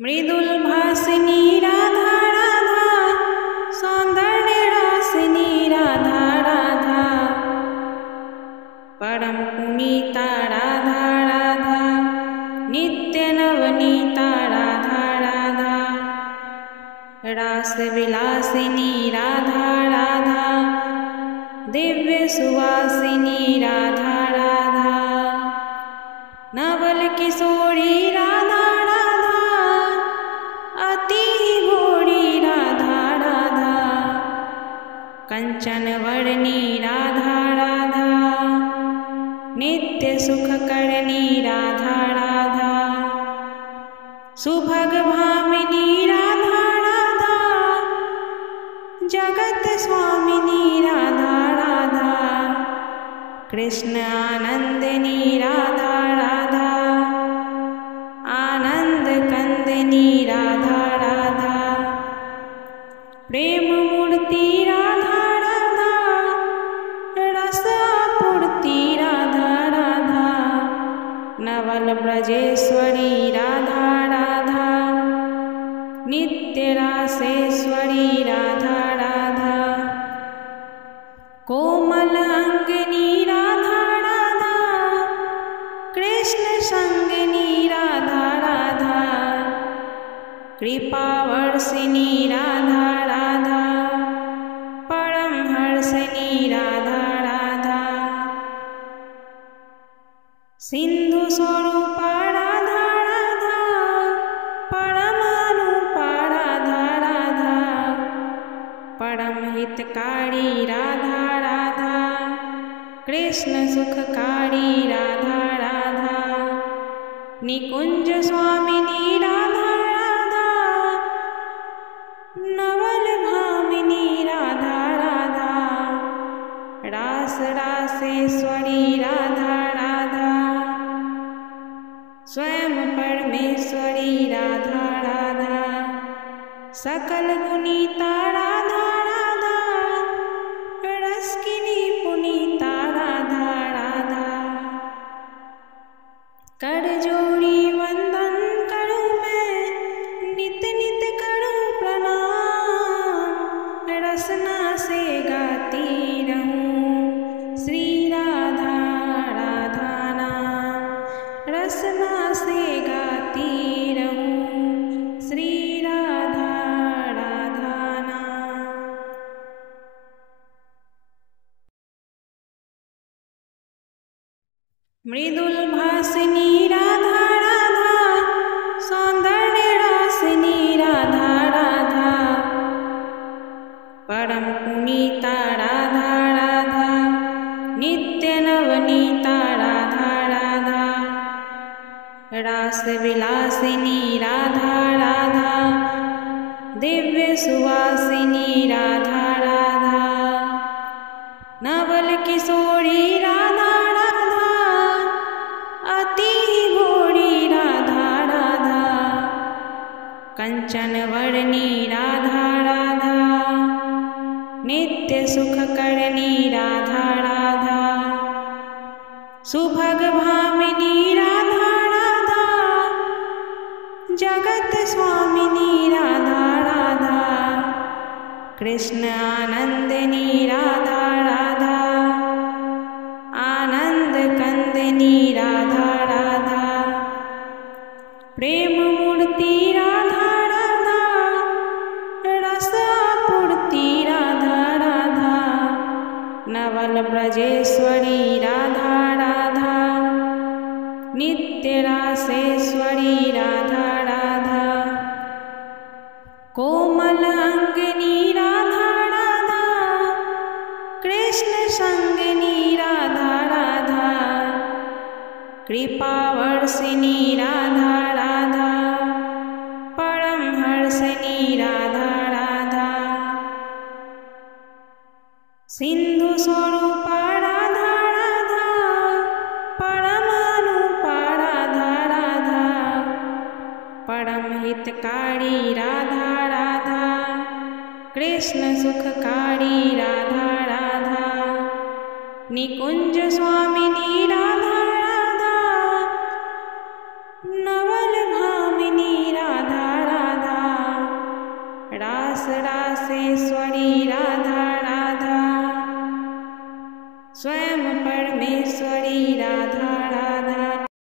मृदुलभासिनी राधा राधा, सौंदर्य रासिनी राधा राधा, परम पुनीता राधा राधा, नित्य नवनीता राधा राधा, रास विलासिनी राधा राधा, दिव्य सुवासिनी राधा राधा, नवल किशोरी राधा राधा, अति घोड़ी राधा राधा, कंचन वर्णी राधा राधा, नित्य सुख करणी राधा राधा, सुभग भामिनी राधा राधा, जगत स्वामिनी राधा राधा, कृष्ण आनंदिनी राधा राधा, आनंद कंदिनी राधा राधा, प्रेम मूर्ति राधा राधा, रस पूर्ति राधा राधा, नवल ब्रजेश्वरी राधा राधा, नित्य रासेश्वरी राधा राधा, कोमल अंगिनी राधा राधा, कृष्ण संगिनी राधा राधा, कृपावर्षिनी राधा राधा, परम हर्षिनी राधा राधा, सिंधु स्वरूपा राधा राधा, परम अनुपा राधा राधा, परम हितकारी राधा राधा, कृष्ण सुखकारी राधा राधा, निकुंज स्वामिनी राधा राधा, नवल भामिनी राधा राधा, रास रासेश्वरी राधा राधा, स्वयं परमेश्वरी राधा राधा, सकल गुनीता राधा राधा, रसकिनी पुनीता राधा राधा, कर जोड़ी वंदन करूं मैं, नित नित करूं प्रणाम, रसना से गाती रहूं श्री राधा राधा नाम, रसना से गाती रहूं श्री राधा राधा नाम। मृदुलभासिनी राधा राधा, सौंदर्य रासिनी राधा राधा, परम पुनीता राधा राधा, नित्य नवनीता राधा राधा, रास विलासिनी राधा राधा, दिव्य सुवासिनी राधा राधा, नवल किशोरी राधा राधा, अति घोड़ी राधा राधा, कंचन वर्णी राधा राधा, नित्य सुख करणी राधा राधा, सुभग भामिनी राधा राधा, जगत स्वामिनी राधा राधा, कृष्ण आनंदिनी राधा राधा, आनंद कंदिनी राधा राधा, प्रेम मूर्ति राधा राधा, रस पूर्ति राधा राधा, नवल ब्रजेश्वरी राधा राधा, नित्य रासेश्वरी राधा राधा, कोमल अंगिनी राधा राधा, कृष्ण संगिनी राधा राधा, कृपावर्षिनी राधा राधा, परम हर्षिनी राधा राधा, सिंधु स्वरूपा राधा राधा, परम अनुपा राधा राधा, परम हितकारी राधा राधा, कृष्ण सुखकारी राधा राधा, निकुंज स्वामिनी राधा राधा, नवल भामिनी राधा स्वयं परमेश्वरी राधा राधा।